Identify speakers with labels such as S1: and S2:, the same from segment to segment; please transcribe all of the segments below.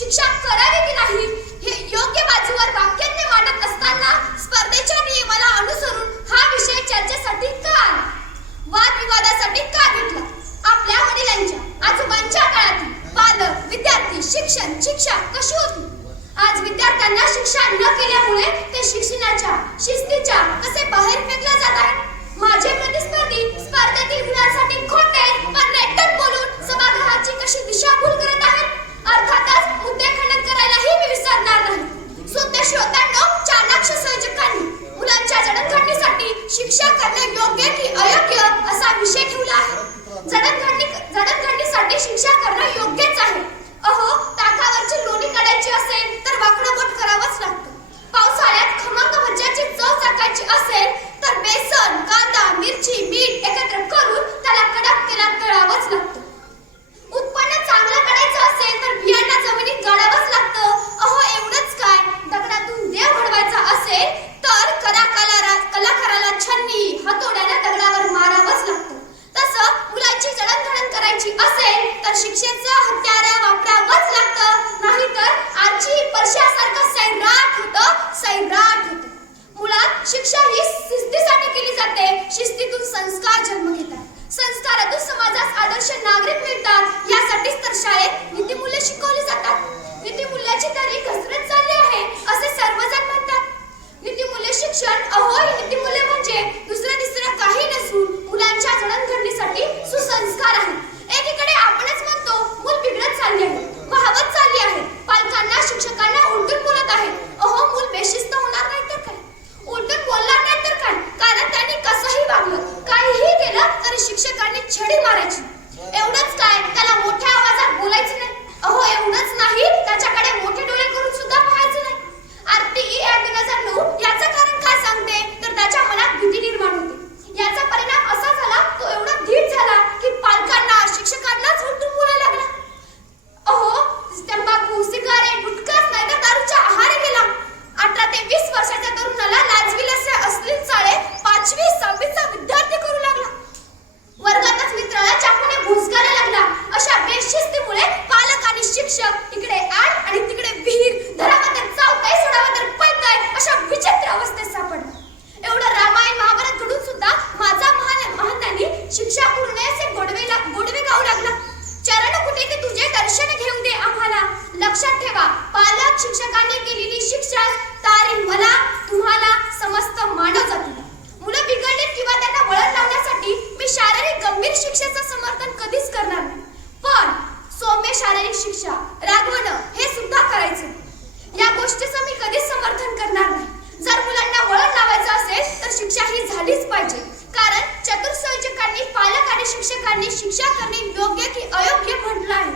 S1: शिक्षा करावी की नाही हे योग्य बाजूवर वाक्याने मांडत असताना स्पर्धेच्या नियमाला अनुसरून हा विषय चर्चेसाठी का आला? वादविवादासाठी का घेतला आपल्या वडिलांच्या आजोबांच्या काळातील पालक विद्यार्थी शिक्षण शिक्षा कशी होती? आज विद्यार्थ्यांना शिक्षा न केल्यामुळे ते शिक्षणाच्या शिस्तीच्या कसे बाहेर फेकले जात आहे माझे प्रतिस्पर्धी करायची असेल तर शिक्षेचं हत्यार वापरावंच लागतं. नाहीतर आजची पर्शासारखं सैराट होत सैराट होत. मुळात शिक्षा ही शिस्तीसाठी केली जाते. शिस्तीतून संस्कार जन्म घेतात. संस्कारातून समाजास आदर्श नागरिक मिळतात. यासाठीच तर शाळेत नीतिमूल्य शिकवली जातात. नीतिमूल्याची तर एक कसरत चालली आहे असे सर्वजण म्हणतात. नीतिमूल्य शिक्षण अहो नीतिमूल्य शिक्षा पुरण्याचे गोडवेला गोडवे गाऊ लागला. चरण कुठे ते तुझे दर्शन घेऊन दे आम्हाला. लक्षात ठेवा पालक शिक्षकांनी केलेली शिक्षा तारीन मला तुम्हाला समस्त मानव जातीला मुलं बिघडलीत किंवा त्यांना वळण लावण्यासाठी मी शारीरिक गंभीर शिक्षेचं समर्थन कधीच करणार नाही. पण सौम्य शारीरिक शिक्षा रागवणं हे सुद्धा करायचं. या गोष्टीचं मी कधीच समर्थन करणार नाही. जर मुलांना वळण लावायचं असेल तर शिक्षा ही झालीच पाहिजे. कारण चतुर संयोजकांनी पालक आणि शिक्षकांनी शिक्षा करणे योग्य की अयोग्य म्हटलं आहे.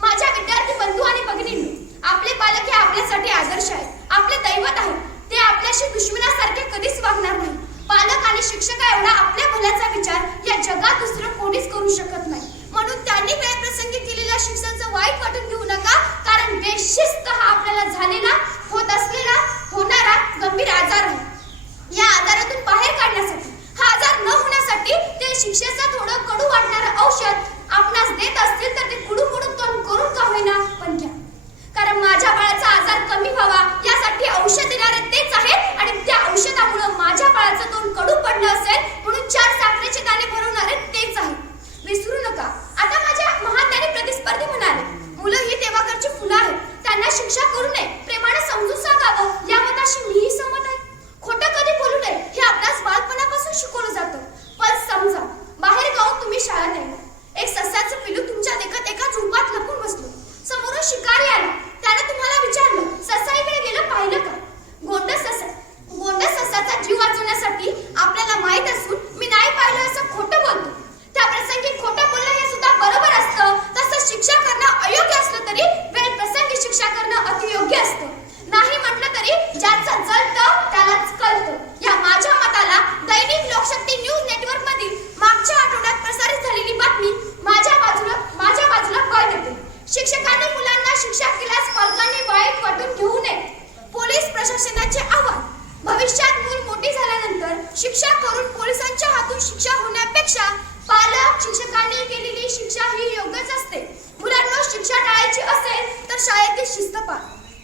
S1: माझ्या विद्यार्थी बंधू आणि भगिनींनो आपले पालक हे आपल्यासाठी आदर्श आहेत. आपले दैवत आहेत. ते आपल्याशी दुश्मनासारखे कधीच वागणार नाही. पालक आणि शिक्षका एवढा आपल्या भल्याचा विचार या जगात दुसरं कोणीच करू शकत नाही. म्हणून त्यांनी वेळ केलेल्या शिक्षणाचं वाईट वाटून घेऊ नका कारण बेशिस्त हा आपल्याला झालेला होत असलेला होणारा गंभीर आजार शिक्षेचा थोडं कडू वाटणारं औषध आपणास देत असतील तर ते कुडू कुडूम तोंड करून का होईना? पण घ्या. कारण माझ्या बाळाचा शिस्तपात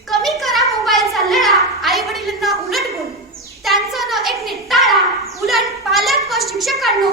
S1: कमी करा मोबाईल चाललेला आई वडिलांना उलट बोल त्यांचं न एक निटाळा उलट पालक व शिक्षकांनो